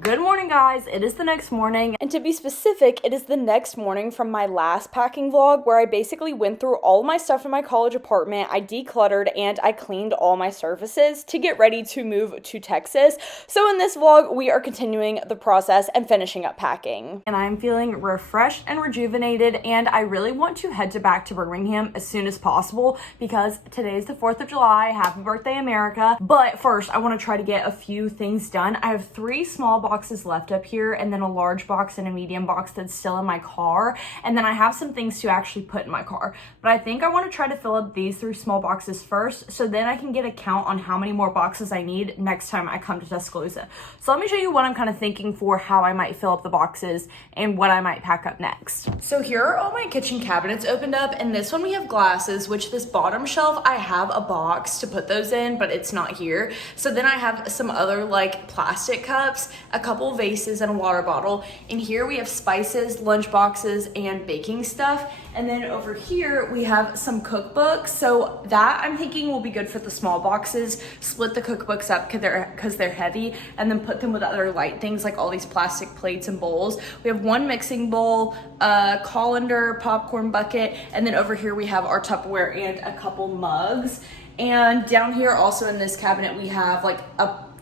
Good morning, guys. It is the next morning, and to be specific, it is the next morning from my last packing vlog where I basically went through all my stuff in my college apartment, I decluttered, and I cleaned all my surfaces to get ready to move to Texas. So in this vlog, we are continuing the process and finishing up packing. And I'm feeling refreshed and rejuvenated, and I really want to head back to Birmingham as soon as possible because today's the 4th of July. Happy birthday, America. But first, I want to try to get a few things done. I have 3 small boxes left up here and then a large box and a medium box that's still in my car, and then I have some things to actually put in my car. But I think I want to try to fill up these 3 small boxes first so then I can get a count on how many more boxes I need next time I come to Tuscaloosa. So let me show you what I'm kind of thinking for how I might fill up the boxes and what I might pack up next. So here are all my kitchen cabinets opened up, and this one we have glasses, which this bottom shelf I have a box to put those in, but it's not here. So then I have some other like plastic cups, a couple vases, and a water bottle. In here we have spices, lunch boxes, and baking stuff. And then over here we have some cookbooks. So that I'm thinking will be good for the small boxes. Split the cookbooks up because they're heavy, and then put them with other light things like all these plastic plates and bowls. We have 1 mixing bowl, a colander, popcorn bucket, and then over here we have our Tupperware and a couple mugs. And down here also in this cabinet we have like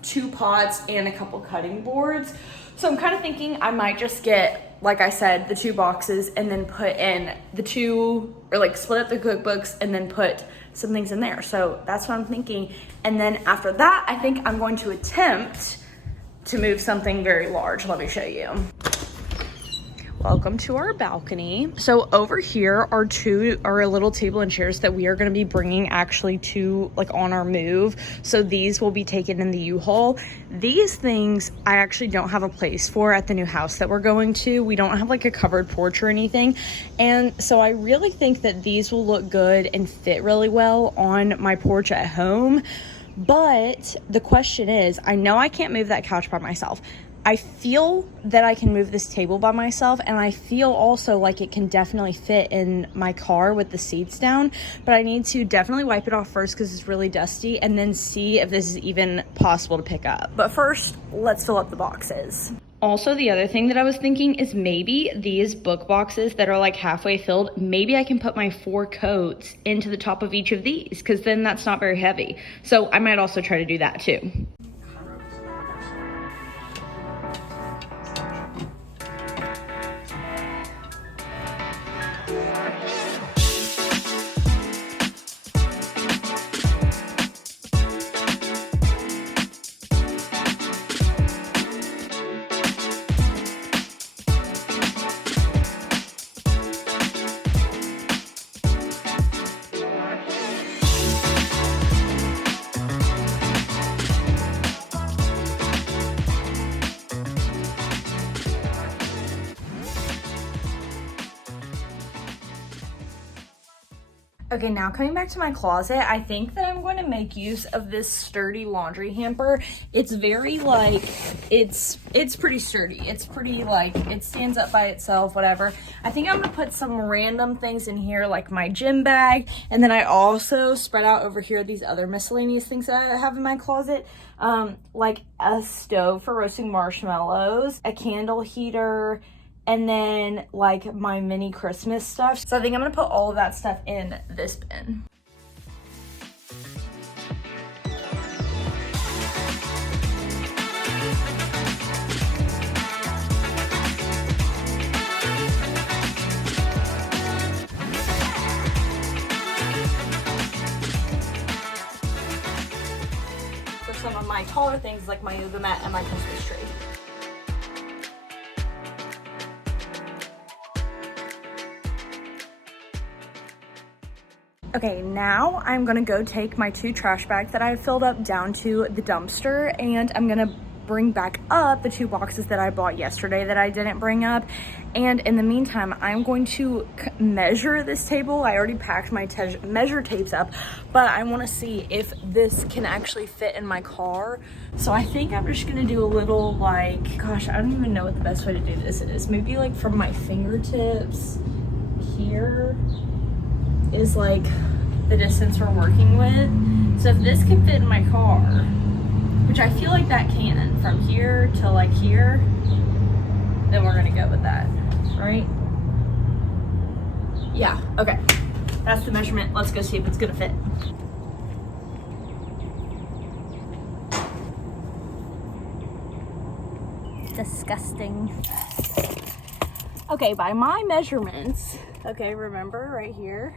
2 pots and a couple cutting boards. So I'm kind of thinking I might just get, like I said, the 2 boxes and then put in the 2, or like split up the cookbooks and then put some things in there. So that's what I'm thinking. And then after that, I think I'm going to attempt to move something very large. Let me show you. Welcome to our balcony. So over here are a little table and chairs that we are going to be bringing actually to like on our move. So these will be taken in the U-Haul. These things I actually don't have a place for at the new house that we're going to. We don't have like a covered porch or anything. And so I really think that these will look good and fit really well on my porch at home. But the question is, I know I can't move that couch by myself. I feel that I can move this table by myself, and I feel also like it can definitely fit in my car with the seats down, but I need to definitely wipe it off first because it's really dusty, and then see if this is even possible to pick up. But first, let's fill up the boxes. Also, the other thing that I was thinking is maybe these book boxes that are like halfway filled, maybe I can put my 4 coats into the top of each of these, because then that's not very heavy. So I might also try to do that too. Okay, now coming back to my closet, I think that I'm going to make use of this sturdy laundry hamper. It's very like, it's pretty sturdy. It's pretty like, it stands up by itself, whatever. I think I'm gonna put some random things in here like my gym bag, and then I also spread out over here these other miscellaneous things that I have in my closet. Like a stove for roasting marshmallows, a candle heater, and then like my mini Christmas stuff. So I think I'm gonna put all of that stuff in this bin. For some of my taller things like my yoga mat and my Christmas tree. Okay, now I'm gonna go take my 2 trash bags that I filled up down to the dumpster, and I'm gonna bring back up the 2 boxes that I bought yesterday that I didn't bring up. And in the meantime, I'm going to measure this table. I already packed my measure tapes up, but I want to see if this can actually fit in my car. So I think I'm just gonna do a little like, gosh, I don't even know what the best way to do this is. Maybe like from my fingertips here is like the distance we're working with. So if this can fit in my car, which I feel like that can, from here to like here, then we're gonna go with that, right? Yeah, okay. That's the measurement. Let's go see if it's gonna fit. Disgusting. Okay, by my measurements, okay, remember right here,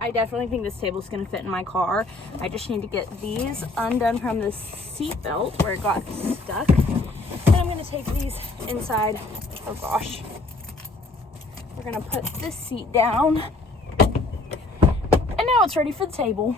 I definitely think this table's gonna fit in my car. I just need to get these undone from the seat belt where it got stuck. And I'm gonna take these inside. Oh gosh. We're gonna put this seat down. And now it's ready for the table.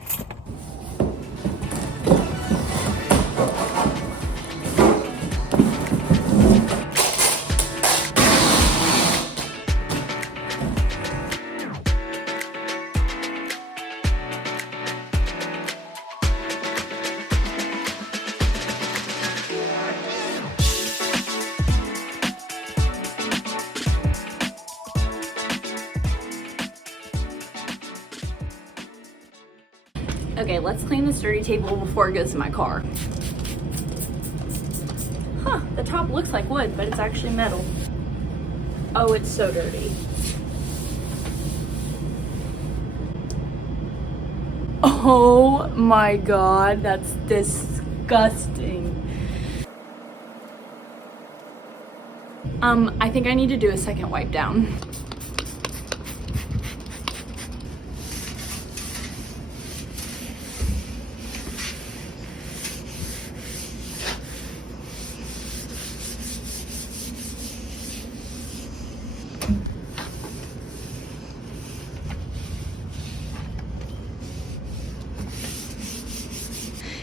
Okay, let's clean this dirty table before it goes to my car. Huh, the top looks like wood, but it's actually metal. Oh, it's so dirty. Oh my God, that's disgusting. I think I need to do a second wipe down.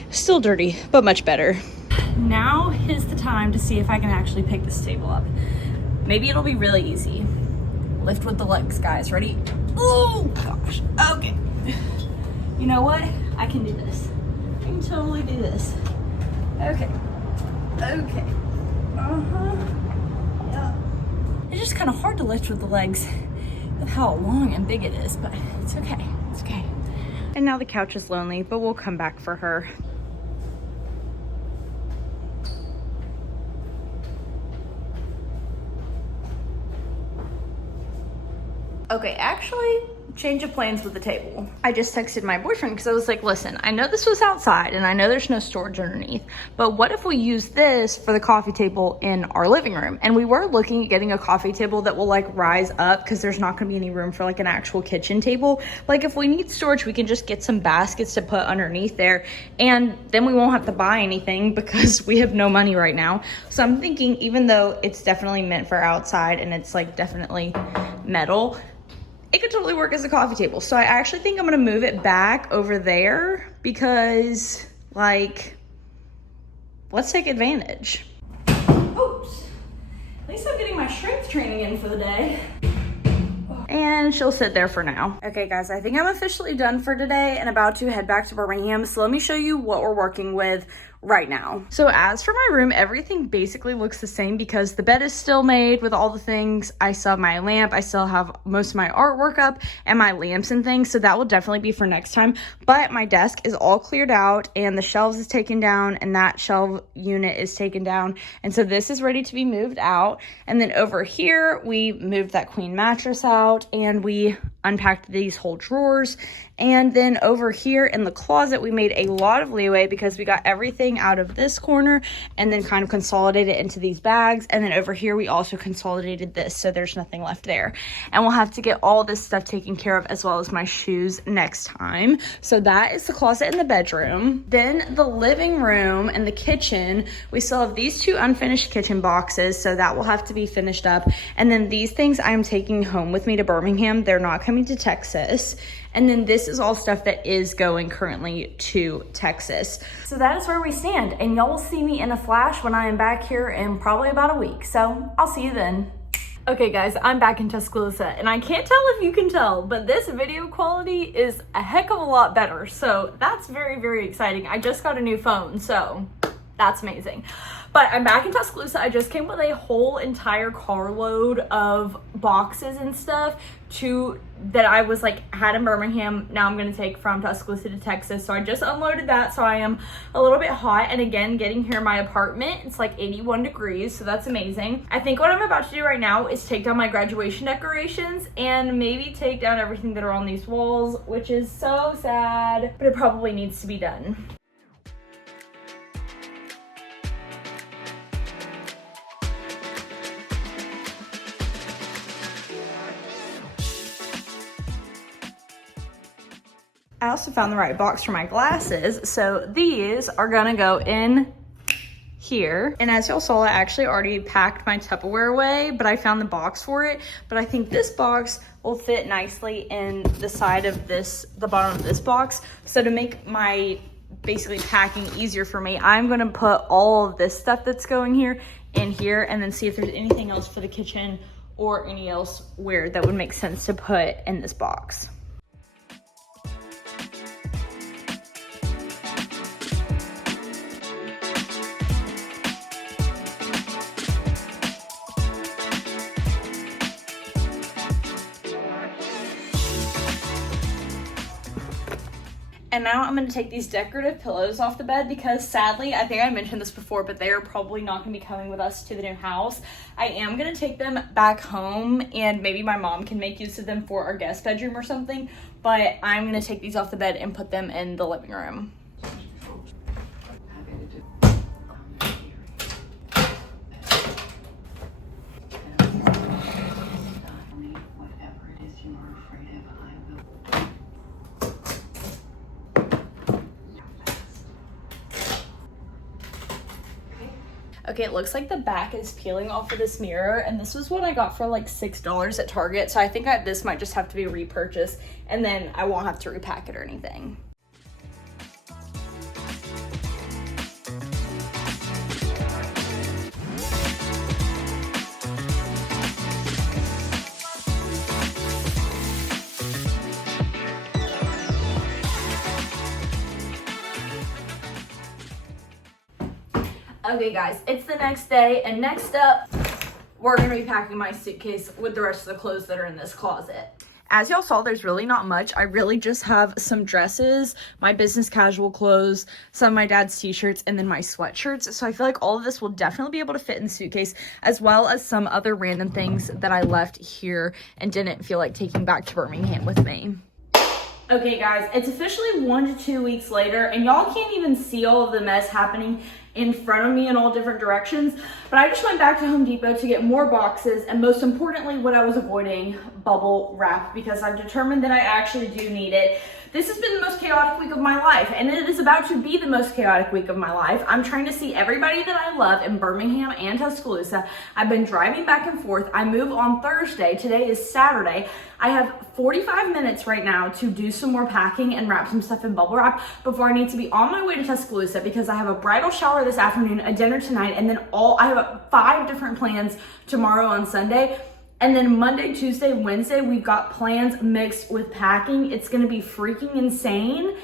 Still dirty, but much better. Now is the time to see if I can actually pick this table up. Maybe it'll be really easy. Lift with the legs, guys. Ready? Oh gosh. Okay. You know what? I can do this. I can totally do this. Okay. Okay. Yeah. It's just kind of hard to lift with the legs with how long and big it is, but it's okay. It's okay. And now the couch is lonely, but we'll come back for her. Okay, actually, change of plans with the table. I just texted my boyfriend because I was like, listen, I know this was outside and I know there's no storage underneath, but what if we use this for the coffee table in our living room? And we were looking at getting a coffee table that will like rise up because there's not gonna be any room for like an actual kitchen table. Like if we need storage, we can just get some baskets to put underneath there and then we won't have to buy anything because we have no money right now. So I'm thinking, even though it's definitely meant for outside and it's like definitely metal, it could totally work as a coffee table. So I actually think I'm gonna move it back over there because, like, let's take advantage. Oops. At least I'm getting my strength training in for the day. And she'll sit there for now. Okay guys, I think I'm officially done for today and about to head back to Birmingham. So let me show you what we're working with right now. So as for my room, everything basically looks the same because the bed is still made with all the things. I still have my lamp, I still have most of my artwork up and my lamps and things, so that will definitely be for next time. But my desk is all cleared out and the shelves is taken down and that shelf unit is taken down, and so this is ready to be moved out. And then over here we moved that queen mattress out and we unpacked these whole drawers. And then over here in the closet, we made a lot of leeway because we got everything out of this corner and then kind of consolidated it into these bags. And then over here, we also consolidated this, so there's nothing left there. And we'll have to get all this stuff taken care of as well as my shoes next time. So that is the closet in the bedroom. Then the living room and the kitchen, we still have these two unfinished kitchen boxes, so that will have to be finished up. And then these things I'm taking home with me to Birmingham. They're not coming to Texas. And then this is all stuff that is going currently to Texas. So that is where we stand, and y'all will see me in a flash when I am back here in probably about a week. So I'll see you then. Okay guys, I'm back in Tuscaloosa, and I can't tell if you can tell, but this video quality is a heck of a lot better. So that's very, very exciting. I just got a new phone, so that's amazing. But I'm back in Tuscaloosa. I just came with a whole entire carload of boxes and stuff that I was like had in Birmingham. Now I'm gonna take from Tuscaloosa to Texas. So I just unloaded that, so I am a little bit hot. And again, getting here in my apartment, it's like 81 degrees, so that's amazing. I think what I'm about to do right now is take down my graduation decorations and maybe take down everything that are on these walls, which is so sad, but it probably needs to be done. I also found the right box for my glasses. So these are gonna go in here. And as y'all saw, I actually already packed my Tupperware away, but I found the box for it. But I think this box will fit nicely in the side of this, the bottom of this box. So to make my basically packing easier for me, I'm gonna put all of this stuff that's going here in here and then see if there's anything else for the kitchen or any else where that would make sense to put in this box. And now I'm gonna take these decorative pillows off the bed because sadly, I think I mentioned this before, but they are probably not gonna be coming with us to the new house. I am gonna take them back home and maybe my mom can make use of them for our guest bedroom or something, but I'm gonna take these off the bed and put them in the living room. Okay, it looks like the back is peeling off of this mirror, and this was what I got for like $6 at Target, so I think this might just have to be repurchased, and then I won't have to repack it or anything. Okay guys, it's the next day, and next up, we're gonna be packing my suitcase with the rest of the clothes that are in this closet. As y'all saw, there's really not much. I really just have some dresses, my business casual clothes, some of my dad's t-shirts, and then my sweatshirts. So I feel like all of this will definitely be able to fit in the suitcase, as well as some other random things that I left here and didn't feel like taking back to Birmingham with me. Okay guys, it's officially 1 to 2 weeks later, and y'all can't even see all of the mess happening in front of me in all different directions, but I just went back to Home Depot to get more boxes, and most importantly, what I was avoiding, bubble wrap, because I've determined that I actually do need it. This has been the most chaotic week of my life, and it is about to be the most chaotic week of my life. I'm trying to see everybody that I love in Birmingham and Tuscaloosa. I've been driving back and forth. I move on Thursday. Today is Saturday. I have 45 minutes right now to do some more packing and wrap some stuff in bubble wrap before I need to be on my way to Tuscaloosa, because I have a bridal shower this afternoon, a dinner tonight, and then I have 5 different plans tomorrow on Sunday. And then Monday, Tuesday, Wednesday, we've got plans mixed with packing. It's gonna be freaking insane.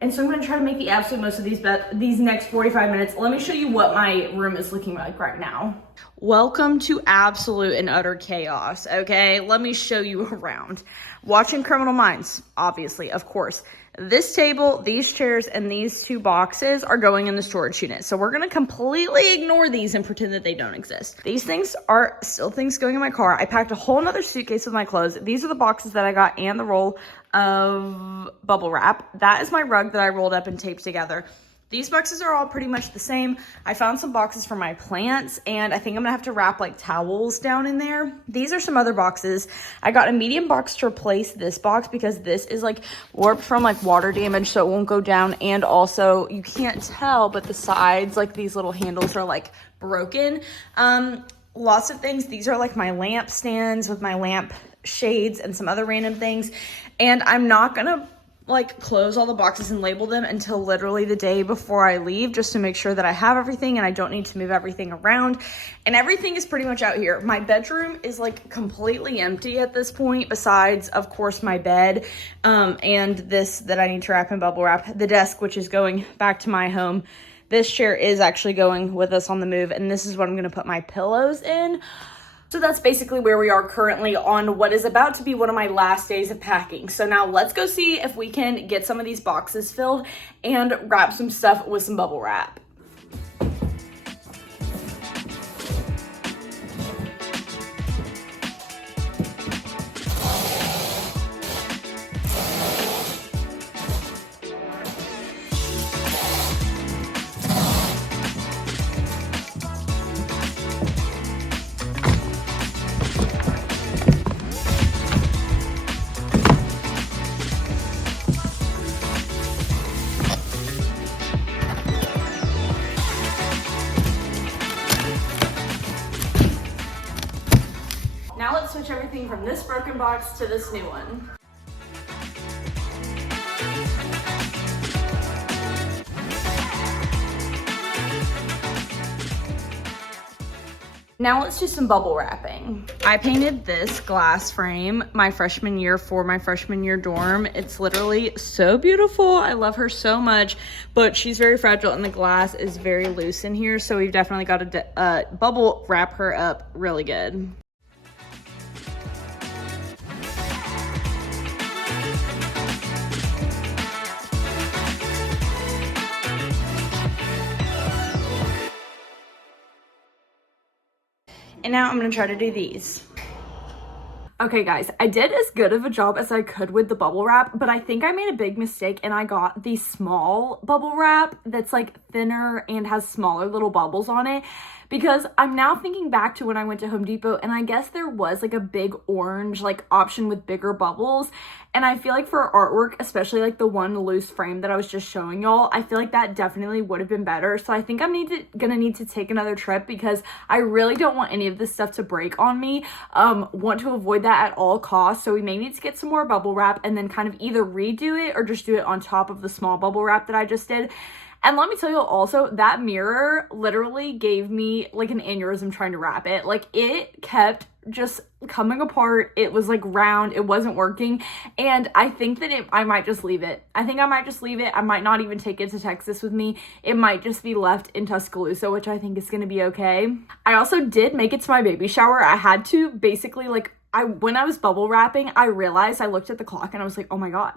And so I'm gonna try to make the absolute most of these next 45 minutes. Let me show you what my room is looking like right now. Welcome to absolute and utter chaos, okay? Let me show you around. Watching Criminal Minds, obviously, of course. This table, these chairs, and these 2 boxes are going in the storage unit. So we're gonna completely ignore these and pretend that they don't exist. These things are still things going in my car. I packed a whole nother suitcase with my clothes. These are the boxes that I got and the roll of bubble wrap. That is my rug that I rolled up and taped together. These boxes are all pretty much the same. I found some boxes for my plants, and I think I'm gonna have to wrap like towels down in there. These are some other boxes. I got a medium box to replace this box because this is like warped from like water damage, so it won't go down. And also, you can't tell, but the sides, like these little handles are like broken. Lots of things. These are like my lamp stands with my lamp shades and some other random things. And I'm not gonna like close all the boxes and label them until literally the day before I leave, just to make sure that I have everything and I don't need to move everything around. And everything is pretty much out here. My bedroom is like completely empty at this point, besides of course my bed and this that I need to wrap in bubble wrap, the desk, which is going back to my home. This chair is actually going with us on the move, and this is what I'm gonna put my pillows in. So that's basically where we are currently on what is about to be one of my last days of packing. So now let's go see if we can get some of these boxes filled and wrap some stuff with some bubble wrap. Now let's switch everything from this broken box to this new one. Now let's do some bubble wrapping. I painted this glass frame my freshman year for my freshman year dorm. It's literally so beautiful. I love her so much, but she's very fragile and the glass is very loose in here. So we've definitely got to bubble wrap her up really good. And now I'm gonna try to do these. Okay guys, I did as good of a job as I could with the bubble wrap, but I think I made a big mistake and I got the small bubble wrap that's like thinner and has smaller little bubbles on it, because I'm now thinking back to when I went to Home Depot and I guess there was like a big orange like option with bigger bubbles. And I feel like for artwork, especially like the one loose frame that I was just showing y'all, I feel like that definitely would have been better. So I think I'm gonna need to take another trip because I really don't want any of this stuff to break on me. Want to avoid that at all costs. So we may need to get some more bubble wrap and then kind of either redo it or just do it on top of the small bubble wrap that I just did. And let me tell you also, that mirror literally gave me like an aneurysm trying to wrap it. Like it kept just coming apart. It was like round, it wasn't working. And I think that I might just leave it. I think I might just leave it. I might not even take it to Texas with me. It might just be left in Tuscaloosa, which I think is gonna be okay. I also did make it to my baby shower. I had to basically like, when I was bubble wrapping, I realized I looked at the clock and I was like, oh my God,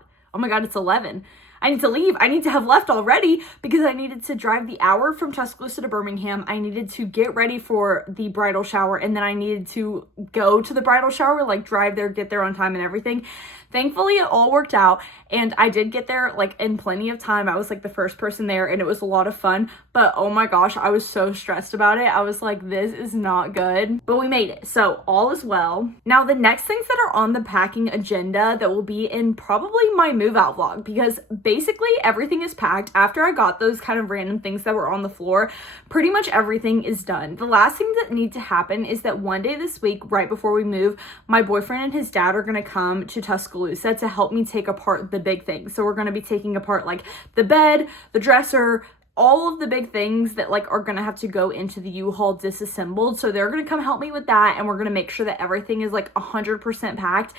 it's 11. I need to leave. I need to have left already because I needed to drive the hour from Tuscaloosa to Birmingham. I needed to get ready for the bridal shower and then I needed to go to the bridal shower, like drive there, get there on time and everything. Thankfully, it all worked out and I did get there like in plenty of time. I was like the first person there and it was a lot of fun, but oh my gosh, I was so stressed about it. I was like, this is not good, but we made it. So all is well. Now, the next things that are on the packing agenda that will be in probably my move out vlog, because basically everything is packed. After I got those kind of random things that were on the floor, pretty much everything is done. The last thing that needs to happen is that one day this week, right before we move, my boyfriend and his dad are gonna come to Tuscaloosa to help me take apart the big things. So we're gonna be taking apart like the bed, the dresser, all of the big things that like are gonna have to go into the U-Haul disassembled. So they're gonna come help me with that and we're gonna make sure that everything is like 100% packed.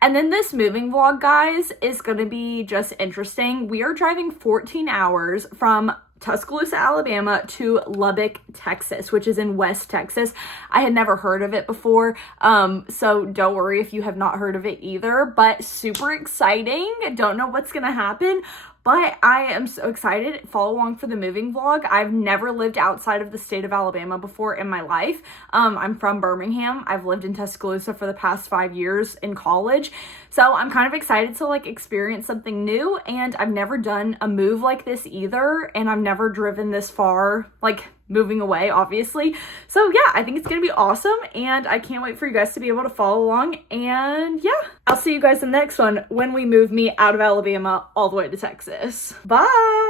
And then this moving vlog, guys, is gonna be just interesting. We are driving 14 hours from Tuscaloosa, Alabama to Lubbock, Texas, which is in West Texas. I had never heard of it before, so don't worry if you have not heard of it either, but super exciting. Don't know what's gonna happen, but I am so excited. Follow along for the moving vlog. I've never lived outside of the state of Alabama before in my life. I'm from Birmingham. I've lived in Tuscaloosa for the past 5 years in college. So I'm kind of excited to like experience something new, and I've never done a move like this either, and I've never driven this far, like moving away, obviously. So yeah, I think it's gonna be awesome, and I can't wait for you guys to be able to follow along. And yeah, I'll see you guys in the next one when we move me out of Alabama all the way to Texas. Bye.